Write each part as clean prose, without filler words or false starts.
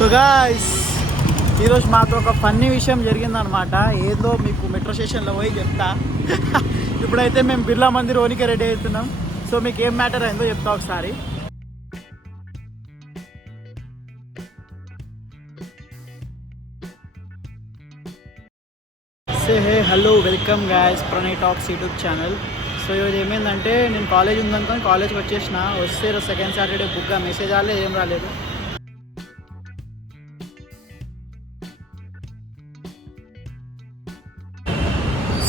So guys ఈరోజు మాతో ఒక ఫన్నీ విషయం జరిగిందనమాట. ఏదో మీకు మెట్రో స్టేషన్లో పోయి చెప్తా. ఇప్పుడైతే మేము బిర్లా మందిర్ ఓనికి రెడీ అవుతున్నాం. సో మీకు ఏం మ్యాటర్ అయిందో చెప్తా ఒకసారి. Hey hello welcome guys Pranay talks YouTube channel. So ఈరోజు ఏమైందంటే నేను కాలేజ్ ఉందనుకొని కాలేజ్కి వచ్చేసిన. వస్తే సెకండ్ సాటర్డే బుక్గా మెసేజ్ రాలేదు, ఏం రాలేదు.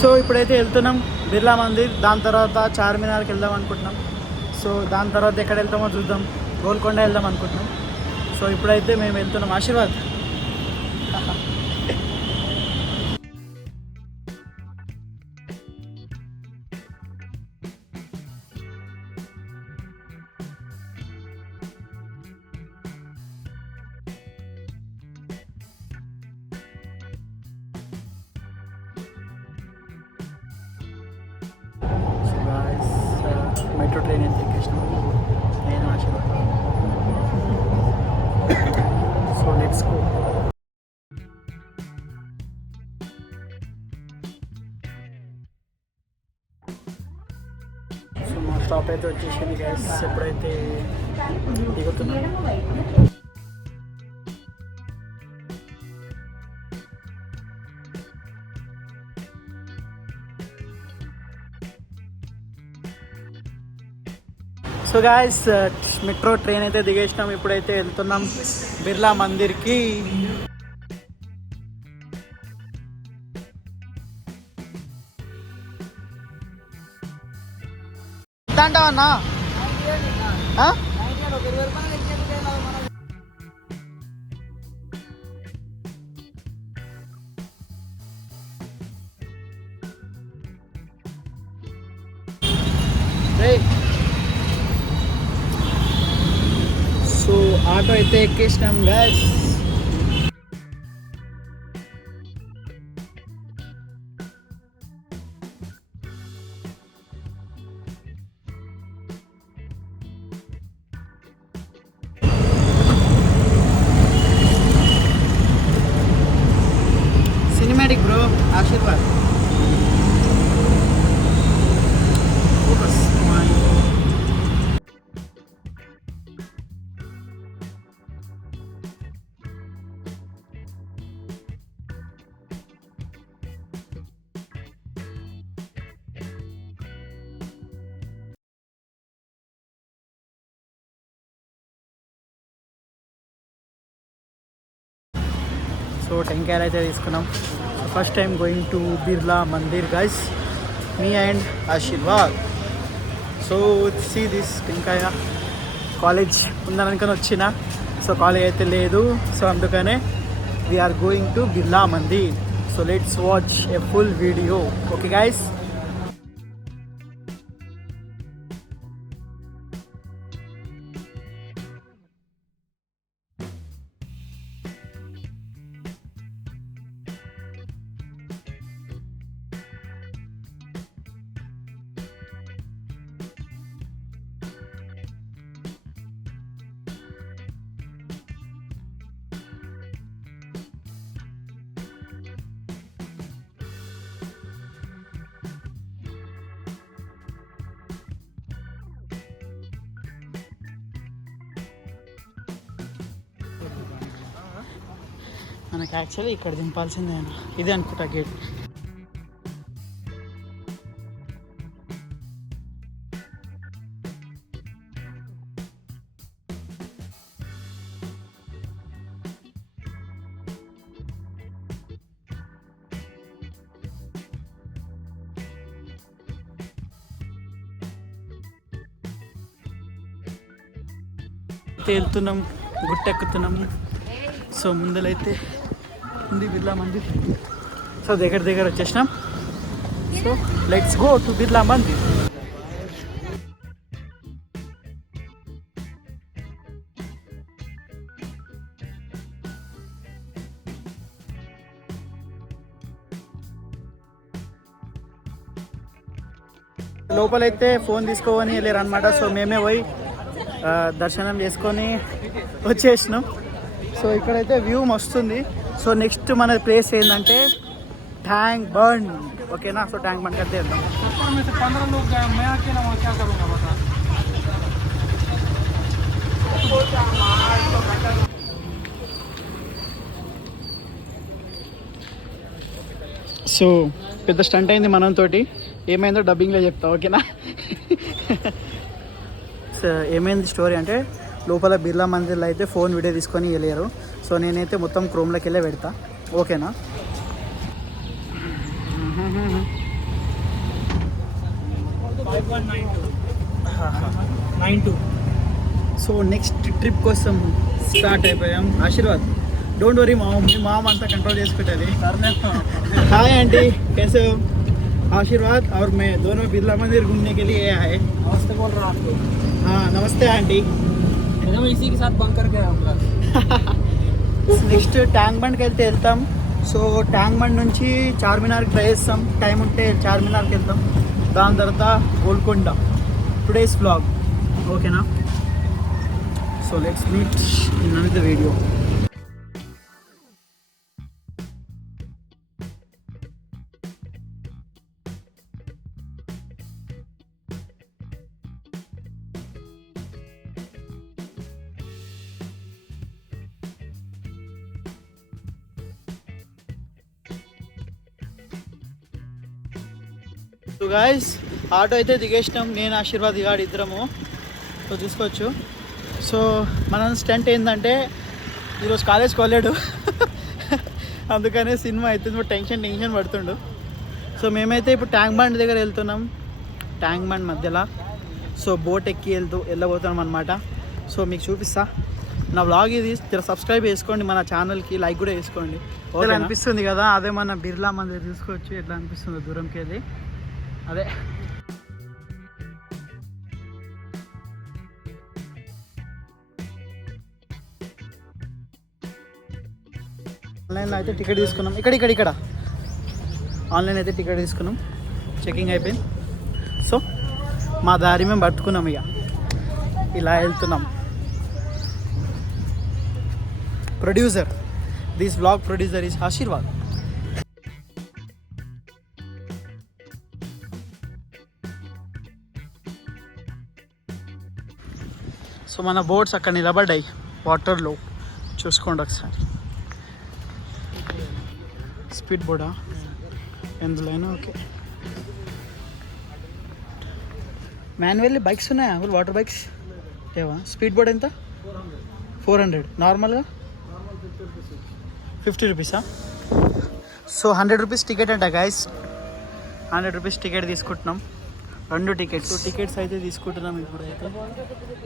సో ఇప్పుడైతే వెళ్తున్నాం బిర్లా మందిర్, దాని తర్వాత చార్మినార్కి వెళ్దాం అనుకుంటున్నాం. సో దాని తర్వాత ఎక్కడ వెళ్తామో చూద్దాం. గోల్కొండ వెళ్దాం అనుకుంటున్నాం. సో ఇప్పుడైతే మేము వెళ్తున్నాం. ఆశీర్వాద్ మెట్రో ట్రైన్ ఎంత ఎక్కేసినాం. నేను Ashirvad. So let's go. So మా స్టాప్ అయితే వచ్చేసింది గ్యాస్. ఎప్పుడైతే దిగుతున్నాం. సో గాయస్ మెట్రో ట్రైన్ అయితే దిగేసినాం. ఇప్పుడైతే వెళ్తున్నాం బిర్లా మందిర్కి. అంటావన్నా సో ఆటో అయితే ఎక్కేసినాం guys. Cinematic bro. Ashirvad focus. So టెంకాయలు అయితే తీసుకున్నాం. First time going to Birla Mandir guys, me and Ashirvad. So see this టెంకాయ. కాలేజ్ ఉందనుకొని వచ్చిన. సో కాలేజ్ అయితే లేదు. సో అందుకనే we are going to Birla Mandir. So let's watch a full video. Okay guys. మనకి యాక్చువల్లీ ఇక్కడ దింపాల్సిందే. ఇదే అనుకుంటా గేట్. వెళ్తున్నాం, గుట్టెక్కుతున్నాం. సో ముందలైతే ఉంది బిర్లా మందిర్. సో దగ్గర వచ్చేసినాం. So let's go to Birla మందిర్. లోపలైతే ఫోన్ తీసుకోవని వెళ్ళారు అనమాట. సో మేమే పోయి దర్శనం చేసుకొని వచ్చేసినాం. సో ఇక్కడైతే వ్యూ మస్తుంది. సో నెక్స్ట్ మన ప్లేస్ ఏంటంటే ట్యాంక్ బండ్. ఓకేనా? సో ట్యాంక్ బండ్ అయితే వెళ్దాం. సో పెద్ద స్టంట్ అయింది మనంతోటి. ఏమైందో డబ్బింగ్లో చెప్తా. ఓకేనా? సో ఏమైంది స్టోరీ అంటే, లోపల బిర్లా మందిర్లో అయితే ఫోన్ వీడియో తీసుకొని వెళ్ళారు. సో నేనైతే మొత్తం క్రోమ్లోకి వెళ్ళే పెడతా. ఓకేనా? సో నెక్స్ట్ ట్రిప్ కోసం స్టార్ట్ అయిపోయాం. ఆశీర్వాద్, डोंट वरी मॉम, మీ మామ అంతా కంట్రోల్ చేసుకుంటుంది. हाय आंटी, कैसे हो? आशीर्वाद और मैं दोनों बिरला मंदिर घूमने के लिए आए. नमस्ते बोल रहा आपको. हाँ नमस्ते आंटी. एकदम इसी के साथ बंकर गया होगा. నెక్స్ట్ ట్యాంక్ బండ్కి వెళ్తే వెళ్తాం. సో ట్యాంక్ బండ్ నుంచి చార్మినార్కి ట్రై చేస్తాం. టైం ఉంటే చార్మినార్కి వెళ్తాం. దాని తర్వాత గోల్కొండ. Today's vlog. ఓకేనా? So let's meet in another video. So guys, auto అయితే దిగేసినాం. నేను ఆశీర్వాద్ గాడు ఇద్దరము. సో చూసుకోవచ్చు. సో మన స్టంట్ ఏంటంటే, ఈరోజు కాలేజ్కి వెళ్ళాడు. అందుకనే సినిమా అయితే టెన్షన్ పడుతుండు. సో మేమైతే ఇప్పుడు ట్యాంక్ బండ్ దగ్గర వెళ్తున్నాం. ట్యాంక్ బండ్ మధ్యలో సో బోట్ ఎక్కి వెళ్ళబోతున్నాం అనమాట. సో మీకు చూపిస్తా. నా వ్లాగ్ ఇది. సబ్స్క్రైబ్ చేసుకోండి మన ఛానల్కి, లైక్ కూడా వేసుకోండి. ఓకే అనిపిస్తుంది కదా, అదే మన బిర్లా మందిర్ చూసుకోవచ్చు ఎట్లా అనిపిస్తుందో దూరంకి వెళ్ళి. అదే ఆన్లైన్లో అయితే టికెట్ తీసుకున్నాం. ఇక్కడ ఆన్లైన్ అయితే టికెట్ తీసుకున్నాం. చెకింగ్ అయిపోయింది. సో మా దారి మేము పట్టుకున్నాం. ఇక ఇలా వెళ్తున్నాం. Producer, this vlog producer is Ashirvad. So మన బోట్స్ అక్కడ నిలబడ్డాయి వాటర్లో. చూసుకోండి ఒకసారి. స్పీడ్ బోర్డా ఎందులోనైనా ఓకే. మాన్యువల్లీ బైక్స్ ఉన్నాయా? వాటర్ బైక్స్ లేవా? స్పీడ్ బోర్డ్ ఎంత? 400. నార్మల్గా 50 రూపీసా? సో 100 రూపీస్ టికెట్ అంట గైస్. 100 రూపీస్ టికెట్ తీసుకుంటున్నాం. 2 టికెట్స్. టికెట్స్ అయితే తీసుకుంటున్నాం ఇప్పుడైతే.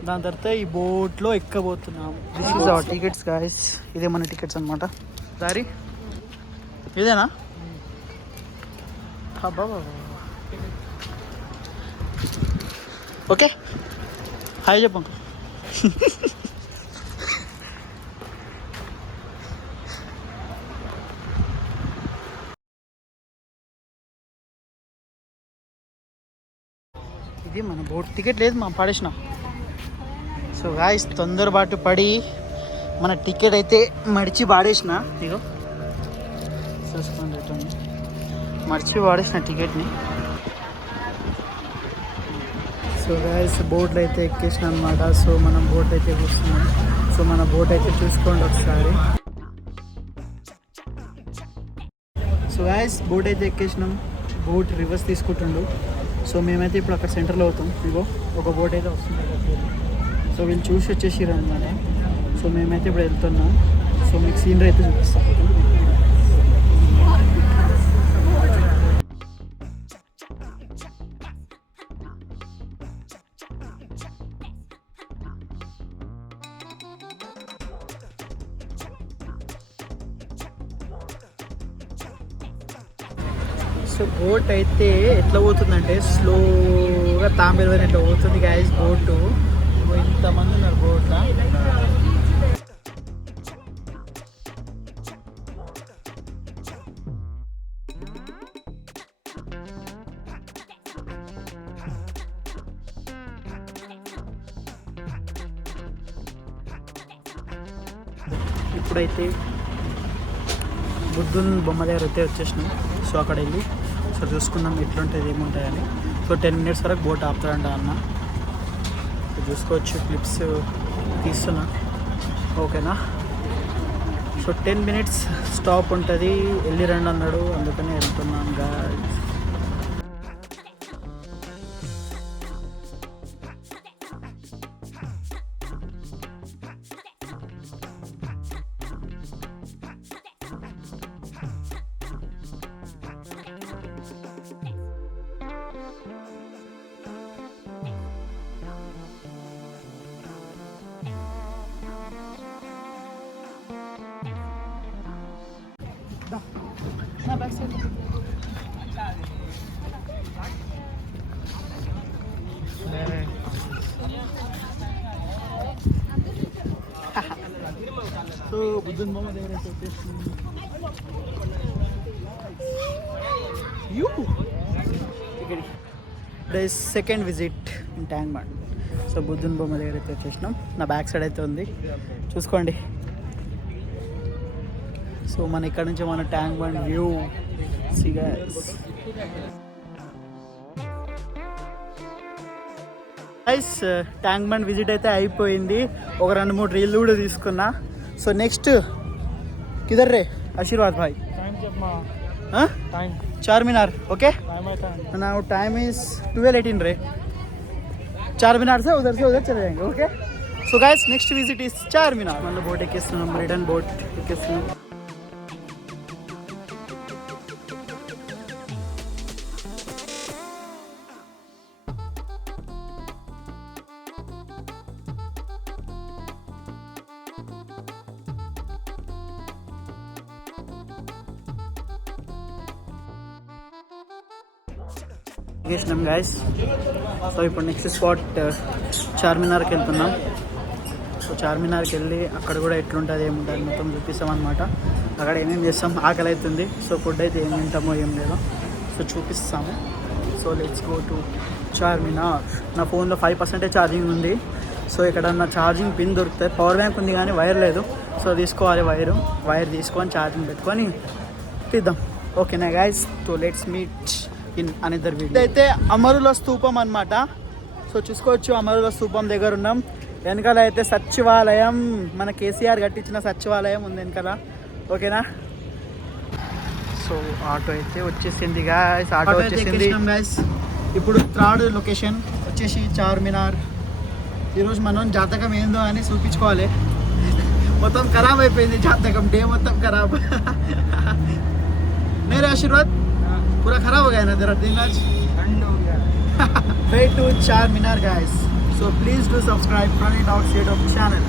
దాని తర్వాత ఈ బోట్లో ఎక్కబోతున్నాం. This is our tickets guys. ఇదే మన టికెట్స్ అనమాట. దారి ఇదేనా? ఓకే, హాయ్ చెప్పం. ఇది మన బోట్ టికెట్ లేదు, మా పడేసిన. సో గాయస్, తొందరపాటు పడి మన టికెట్ అయితే మడిచి పాడేసిన. ఇగో చూసుకోండి, మడిచి పాడేసిన టికెట్ని. సో గాయస్, బోట్లో అయితే ఎక్కేసిన అనమాట. సో మనం బోట్ అయితే కూర్చున్నాం. సో మన బోట్ అయితే చూసుకోండి ఒకసారి. సో గాయస్, బోట్ అయితే ఎక్కేసినాం. బోట్ రివర్స్ తీసుకుంటుండు. సో మేమైతే ఇప్పుడు అక్కడ సెంటర్లో అవుతాం. ఇగో ఒక బోట్ అయితే వస్తుంది. సో వీళ్ళు చూసి వచ్చేసారు అనమాట. సో మేమైతే ఇప్పుడు వెళ్తున్నాం. సో మీకు సీనరీ అయితే చూపిస్తాం. సో బోట్ అయితే ఎట్లా పోతుందంటే స్లోగా తాంబేలు ఎట్లా పోతుంది గాయస్ బోటు. ఇంతమంది ఉన్నారు బోట్లో. ఇప్పుడైతే బుద్ధుని బొమ్మ దగ్గర అయితే వచ్చేసినాం. సో అక్కడ వెళ్ళి సో చూసుకుందాం ఎట్లుంటుంది ఏముంటాయని. సో 10 minutes వరకు బోట్ ఆపుతాడంట అన్న. సో చూసుకోవచ్చు, క్లిప్స్ తీస్తున్నా, ఓకేనా. సో 10 minutes స్టాప్ ఉంటుంది, వెళ్ళి రండి అన్నాడు, అందుకనే వెళ్తున్నాను గాయ్స్. సో బుద్ధుని బొమ్మ దగ్గర అయితే వచ్చేస్తుంది. Second visit in tank bund. So బుద్ధుని బొమ్మ దగ్గర అయితే వచ్చేసినాం. నా బ్యాక్ సైడ్ అయితే ఉంది, చూసుకోండి. సో మన ఇక్కడ నుంచి మన Tank Bund view guys. Tank Bund visit అయితే అయిపోయింది. ఒక 2-3 రీళ్ళు కూడా తీసుకున్నా. సో నెక్స్ట్ కిధర్ రే ఆశీర్వాద్ భాయ్? చార్మినార్. ఓకే, నా टाइम इज 12:18 रे. चारमीनार से उधर चले जाएंगे. Okay. So guys next visit is Charminar. मतलब बोट ఎక్కిస్తున్నాం, రిటర్న్ బోట్ ఎక్కిస్తున్నాం. ఎక్కేసినాం గాయస్. సో ఇప్పుడు నెక్స్ట్ స్పాట్ చార్మినార్కి వెళ్తున్నాం. సో చార్మినార్కి వెళ్ళి అక్కడ కూడా ఎట్లుంటుంది ఏముంటుంది మొత్తం చూపిస్తాం అనమాట. అక్కడ ఏమేమి చేస్తాం, ఆకలి అవుతుంది. సో ఫుడ్ అయితే ఏం తింటామో ఏం లేదో సో చూపిస్తాము. So let's go to Charminar. నా ఫోన్లో 5% ఛార్జింగ్ ఉంది. సో ఇక్కడ నా ఛార్జింగ్ పిన్ దొరుకుతుంది. పవర్ బ్యాంక్ ఉంది కానీ వైర్ లేదు. సో తీసుకోవాలి వైర్ తీసుకొని ఛార్జింగ్ పెట్టుకొని తీద్దాం. ఓకేనా guys. So let's meet in another video. అయితే అమరుల స్తూపం అనమాట. సో చూసుకోవచ్చు, అమరుల స్తూపం దగ్గర ఉన్నాం. వెనకాల అయితే సచివాలయం, మన కేసీఆర్ కట్టించిన సచివాలయం ఉంది వెనకాల. ఓకేనా. సో ఆటో అయితే వచ్చేసింది గాయస్. ఆటో వచ్చేసింది గాయస్. ఇప్పుడు థర్డ్ లొకేషన్ వచ్చేసి చార్మినార్. ఈరోజు మనం జాతకం ఏందో అని చూపించుకోవాలి. మొత్తం ఖరాబ్ అయిపోయింది జాతకం, డే మొత్తం ఖరాబ్. मेरे आशीर्वाद पूरा खराब हो गया ना तेरा दिन आज. Way to Charminar guys. So please do subscribe Pranay Talks YouTube channel.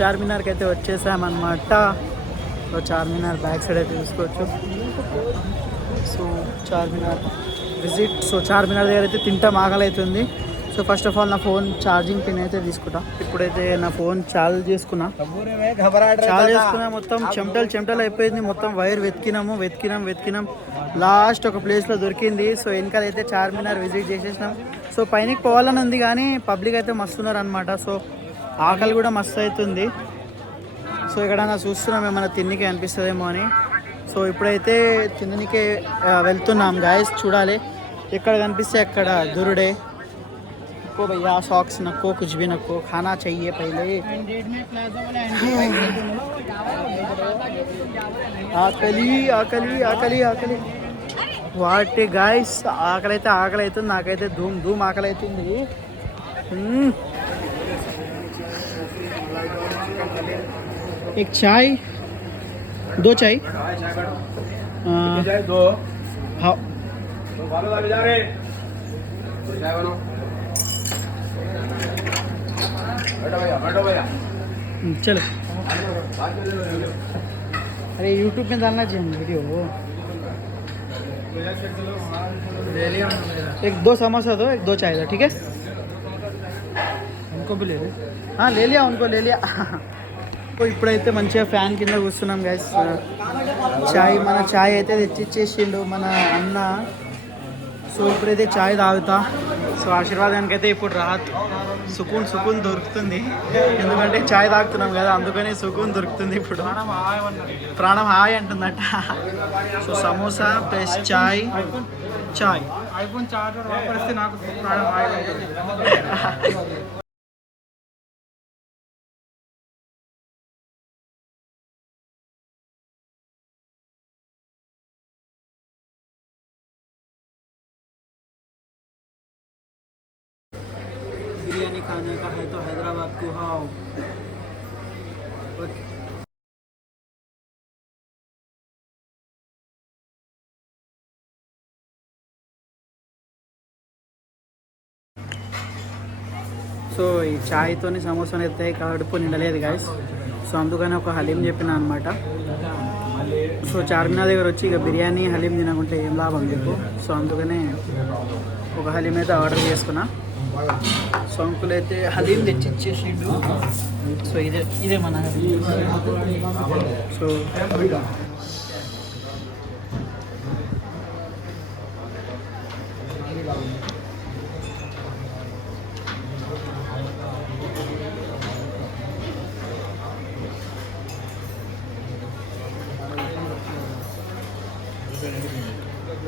చార్మినార్కి అయితే వచ్చేసామన్నమాట. సో చార్మినార్ బ్యాక్ సైడ్ అయితే చూసుకోవచ్చు. సో చార్మినార్ విజిట్. సో చార్మినార్ దగ్గర అయితే తింటాం, ఆకలి అవుతుంది. సో ఫస్ట్ ఆఫ్ ఆల్ నా ఫోన్ ఛార్జింగ్ పిన్ అయితే తీసుకుంటా. ఇప్పుడైతే నా ఫోన్ చార్జ్ చేసుకున్నా. మొత్తం చెమటలు అయిపోయింది. మొత్తం వైర్ వెతికినాం. లాస్ట్ ఒక ప్లేస్లో దొరికింది. సో వెనకాల అయితే చార్మినార్ విజిట్ చేసేసినాం. సో పైనకి పోవాలని ఉంది కానీ పబ్లిక్ అయితే మస్తున్నారు అనమాట. సో ఆకలి కూడా మస్తు అవుతుంది. సో ఇక్కడ చూస్తున్నాం ఏమైనా తిన్నికి అనిపిస్తుందేమో అని. సో ఇప్పుడైతే తిననికే వెళ్తున్నాం గాయస్. చూడాలి ఎక్కడ కనిపిస్తే అక్కడ దురుడే. को भैया सॉक्स नको, कुछ भी नको, खाना चाहिए पहले. ఆకలి వాటి గాయస్. ఆకలి అవుతుంది. నాకైతే ధూమ్ ఆకలి అవుతుంది. एक चाय, 2 चाय। चाय दो हाँ तो भालो लागे जा रे चाय बनो बैठो भैया चलो। अरे यूट्यूब में डालना चाहिए वीडियो। एक 2 समोसा दो, एक 2 चाय दो, ठीक है? उनको भी ले ले हाँ ले लिया, उनको ले लिया। సో ఇప్పుడైతే మంచిగా ఫ్యాన్ కింద కూర్చున్నాం గైస్. చాయ్ అయితే తెచ్చిచ్చేసిండు మన అన్న. సో ఇప్పుడైతే చాయ్ తాగుతా. సో ఆశీర్వాదానికి అయితే ఇప్పుడు సుకూన్ దొరుకుతుంది. ఎందుకంటే చాయ్ తాగుతున్నాం కదా, అందుకని సుకూన్ దొరుకుతుంది ఇప్పుడు. ప్రాణం హాయ్ అంటుందట. సో సమోసా ప్లస్ చాయ్. ఐఫోన్ చార్జర్ వాపరిస్తే నాకు ప్రాణం హాయిగా ఉంటుంది. बिरयानी खाने का है तो हैदराबाद को आओ. సో ఈ చాయ్తోని సమోసాని అయితే కడుపు నిండలేదు గాయస్. సో అందుకని ఒక హలీం చెప్పిన అనమాట. సో చార్మినార్ దగ్గర వచ్చి ఇక బిర్యానీ హలీం తినకుంటే ఏం లాభం చెప్పు. సో అందుకనే ఒక హలీం అయితే ఆర్డర్ చేసుకున్నా. సో అంకుల్ అయితే హలీం తెచ్చి ఇచ్చేసిండు. సో ఇదే మన హలీం. సో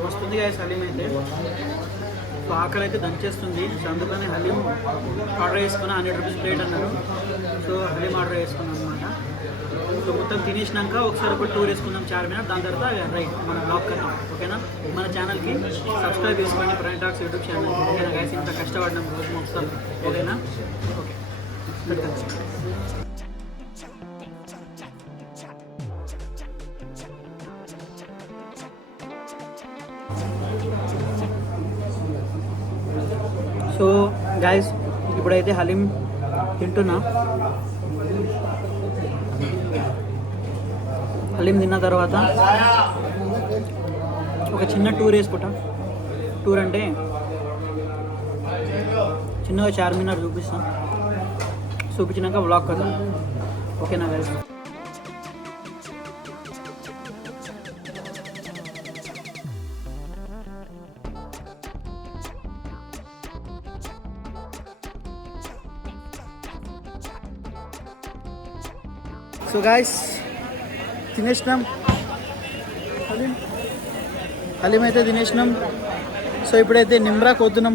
వస్తుంది కదా హలీం అయితే. సో ఆకలి అయితే దంచేస్తుంది. సో అందుకని హలీం ఆర్డర్ చేసుకున్నా. 100 రూపీస్ ప్లేట్ అన్నారు. సో హలీం ఆర్డర్ చేసుకున్నాం అనమాట. సో మొత్తం తినేసినాక ఒకసారి ఒక టూర్ వేసుకుందాం చార్మినార్. దాని తర్వాత రైట్ మన బ్లాగ్ కదా. ఓకేనా? మన ఛానల్కి సబ్స్క్రైబ్ చేసుకోండి, ప్రైమ్ టాక్స్ యూట్యూబ్ ఛానల్. ఓకేనా గైస్? ఇంత కష్టపడినాం రోజు మొత్తం. ఓకేనా? ఓకే. సో గైస్ ఇప్పుడైతే హలీం తింటున్నా. హలీం తిన్న తర్వాత ఒక చిన్న టూర్ వేసుకుంటా. టూర్ అంటే చిన్నగా చార్మినార్ చూపిస్తాం. చూపించినాక వ్లాగ్ కదా. ఓకేనా గైస్? సో గాయస్ తినేసినాం హలీం అయితే తినేసినాం. సో ఇప్పుడైతే నిమ్రా కోతున్నాం.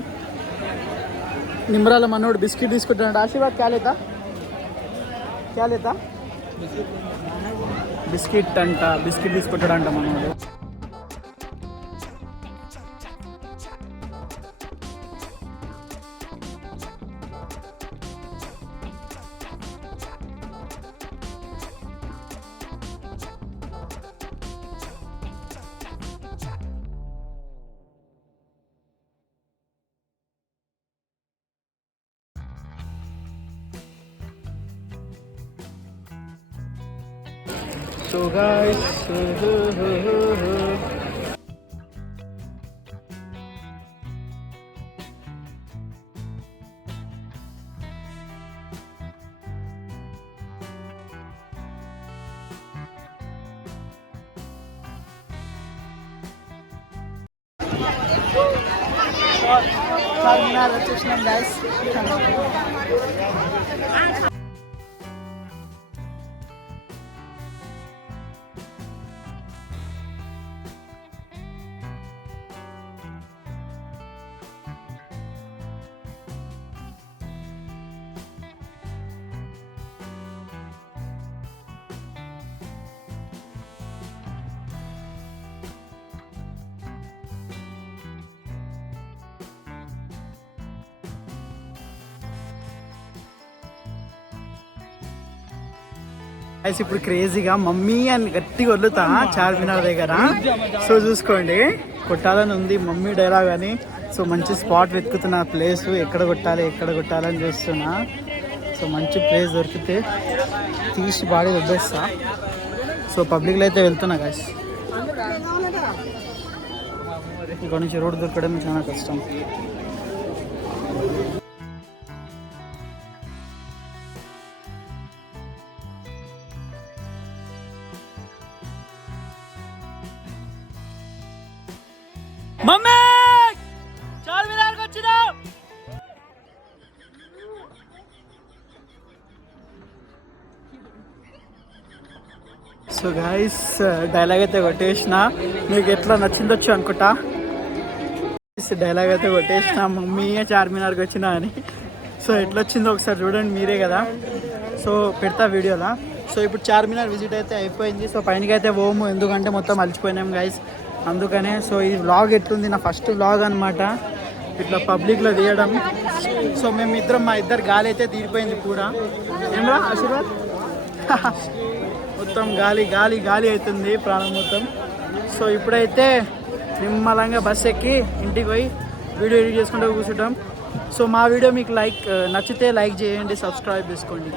నిమ్రాలో మనోడు బిస్కెట్ తీసుకుంటున్నాడు. ఆశీర్వాద్ క్యా లేతా బిస్కెట్ అంట. బిస్కెట్ తీసుకుంటాడంట మనోడు. So guys, చార్మినార్ వచ్చేసినాం గైస్. గైస్ ఇప్పుడు క్రేజీగా మమ్మీ అని గట్టిగా వదులుతా చార్మినార్ దగ్గర. సో చూసుకోండి, కొట్టాలని ఉంది మమ్మీ డైలాగ్ అని. సో మంచి స్పాట్ వెతుకుతున్నా, ప్లేస్ ఎక్కడ కొట్టాలని చూస్తున్నా. సో మంచి ప్లేస్ దొరికితే తీసి బాడీ వదిలేస్తా. సో పబ్లిక్లో అయితే వెళ్తున్నా గైస్. ఇక్కడ నుంచి రోడ్ దొరకడం చాలా కష్టం. మమ్మీ చార్మినార్కి వచ్చినాం. సో గైస్ డైలాగ్ అయితే కొట్టేసిన, మీకు ఎట్లా నచ్చిందొచ్చు అనుకుంటా. డైలాగ్ అయితే కొట్టేసిన, మమ్మీ చార్మినార్కి వచ్చినా అని. సో ఎట్లా వచ్చిందో ఒకసారి చూడండి మీరే కదా. సో పెడతా వీడియోలా. సో ఇప్పుడు చార్మినార్ విజిట్ అయితే అయిపోయింది. సో పైనకి అయితే పోము, ఎందుకంటే మొత్తం అలసిపోయినాం గైస్, అందుకనే. సో ఈ వ్లాగ్ ఎట్లుంది, నా ఫస్ట్ వ్లాగ్ అనమాట ఇట్లా పబ్లిక్లో తీయడం. సో మేమిద్దరం, మా ఇద్దరు గాలి అయితే తీరిపోయింది కూడా. ఏమరా ఆశీర్వాద్, మొత్తం గాలి గాలి గాలి అవుతుంది ప్రాణం మొత్తం. సో ఇప్పుడైతే నిమ్మలంగా బస్ ఎక్కి ఇంటికి పోయి వీడియో ఎడిట్ చేసుకుంటూ కూర్చుంటాం. సో మా వీడియో మీకు నచ్చితే లైక్ చేయండి, సబ్స్క్రైబ్ చేసుకోండి.